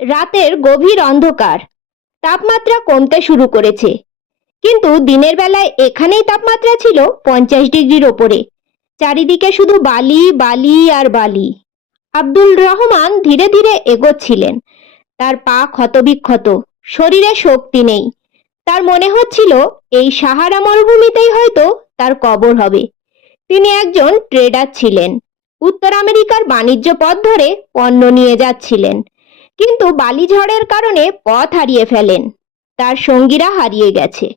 রাতের গভীর অন্ধকার। তাপমাত্রা কমতে শুরু করেছে। কিন্তু দিনের বেলায় এখানেই তাপমাত্রা ছিল পঞ্চাশ ডিগ্রির ওপরে। চারিদিকে শুধু বালি বালি আর বালি। আব্দুল রহমান ধীরে ধীরে এগোচ্ছিলেন। তার পা ক্ষতবিক্ষত। শরীরে শক্তি নেই। তার মনে হচ্ছিল, এই সাহারা মরুভূমিতেই হয়তো তার কবর হবে। তিনি একজন ট্রেডার ছিলেন। উত্তর আমেরিকার বাণিজ্য পথ ধরে পণ্য নিয়ে যাচ্ছিলেন। কিন্তু বালিঝড়ের কারণে পথ হারিয়ে ফেলেন। তার সঙ্গীরা হারিয়ে গেছে।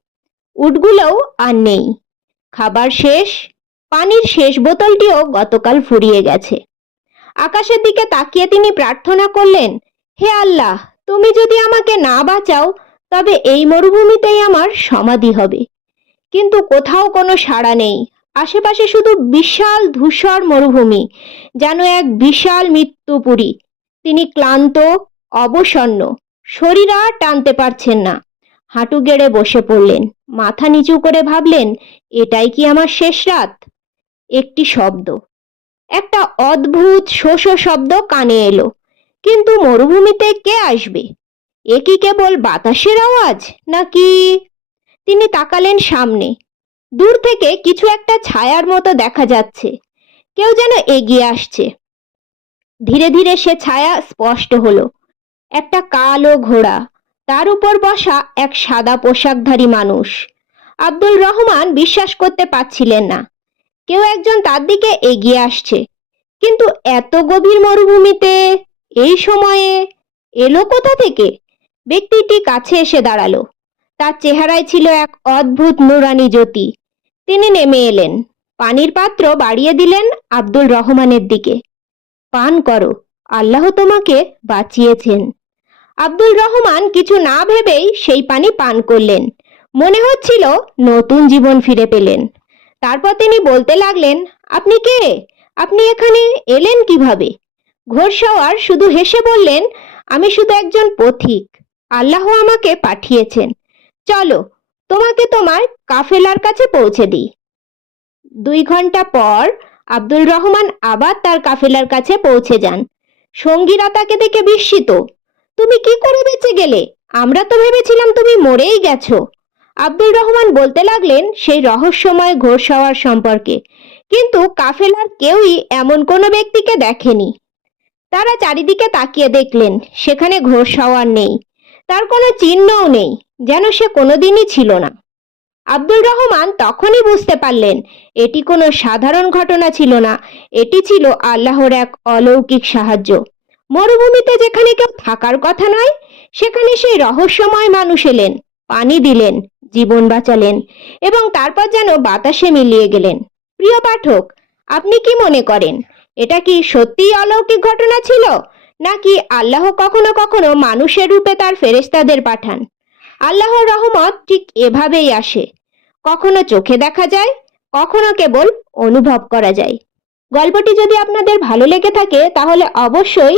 উটগুলোও আর নেই। খাবার শেষ, পানির শেষ বোতলটিও গতকাল ফুরিয়ে গেছে। আকাশের দিকে তাকিয়ে তিনি প্রার্থনা করলেন, হে আল্লাহ, তুমি যদি আমাকে না বাঁচাও, তবে এই মরুভূমিতেই আমার সমাধি হবে। কিন্তু কোথাও কোনো সাড়া নেই। আশেপাশে শুধু বিশাল ধূসর মরুভূমি, যেন এক বিশাল মৃত্যুপুরী। তিনি ক্লান্ত অবসন্ন। শরীর আর টানতে পারছেন না। হাঁটু গেড়ে বসে পড়লেন। মাথা নিচু করে ভাবলেন, এটাই কি আমার শেষ রাত? একটি শব্দ। একটা অদ্ভুত শোষ শব্দ কানে এলো। কিন্তু মরুভূমিতে কে আসবে? এ কি কেবল বাতাসের আওয়াজ, নাকি? তিনি তাকালেন সামনে। দূর থেকে কিছু একটা ছায়ার মতো দেখা যাচ্ছে। কেউ যেন এগিয়ে আসছে। ধীরে ধীরে সে ছায়া স্পষ্ট হলো। একটা কালো ঘোড়া। তার উপর বসা এক সাদা পোশাকধারী মানুষ। আব্দুল রহমান বিশ্বাস করতে পারছিলেন না। কেউ একজন তার দিকে এগিয়ে আসছে। কিন্তু এত গভীর মরুভূমিতে, এই সময়ে এলো কোথা থেকে? ব্যক্তিটি কাছে এসে দাঁড়াল। তার চেহারায় ছিল এক অদ্ভুত নুরানি জ্যোতি। তিনি নেমে এলেন। পানির পাত্র বাড়িয়ে দিলেন আব্দুল রহমানের দিকে। পান করো। আল্লাহ তোমাকে বাঁচিয়েছেন। আব্দুল রহমান কিছু না ভেবেই সেই পানি পান করলেন। মনে হচ্ছিল নতুন জীবন ফিরে পেলেন। তারপর তিনি বলতে লাগলেন, আপনি কে? আপনি এখানে এলেন কীভাবে? ঘোড়সাওয়ার শুধু হেসে বললেন, আমি শুধু একজন পথিক। আল্লাহ আমাকে পাঠিয়েছেন। চলো, তোমাকে তোমার কাফেলার কাছে পৌঁছে দিই। দুই ঘণ্টা পর আব্দুল রহমান আবার তার কাফেলার কাছে পৌঁছে যান। সঙ্গীরা তাকে দেখে বিস্মিত। তুমি কি করে বেঁচে গেলে? আমরা তো ভেবেছিলাম তুমি মরেই গেছো। আব্দুর রহমান বলতে লাগলেন, সেই রহস্যময় ঘোড়সাওয়ার সম্পর্কে। কিন্তু কাফেলার কেউই এমন কোনো ব্যক্তিকে দেখেনি। তারা চারিদিকে তাকিয়ে দেখলেন, সেখানে ঘোড়সাওয়ার নেই। তার কোনো চিহ্নও নেই, যেন সে কোনোদিনই ছিল না। আব্দুল রহমান তখনই বুঝতে পারলেন, এটি কোনো সাধারণ ঘটনা ছিল না। এটি ছিল আল্লাহর এক অলৌকিক সাহায্য। মরুভূমিতে যেখানে কেউ থাকার কথা নয়, সেখানে সেই রহস্যময় মানুষ এলেন, পানি দিলেন, জীবন বাঁচালেন এবং তারপর যেন বাতাসে মিলিয়ে গেলেন। প্রিয় পাঠক, আপনি কি মনে করেন, এটা কি সত্যিই অলৌকিক ঘটনা ছিল, নাকি আল্লাহ কখনো কখনো মানুষের রূপে তার ফেরেস্তাদের পাঠান? আল্লাহর রহমত ঠিক এভাবেই আসে। কখনো চোখে দেখা যায়, কখনো কেবল অনুভব করা যায়। গল্পটি যদি আপনাদের ভালো লেগে থাকে, তাহলে অবশ্যই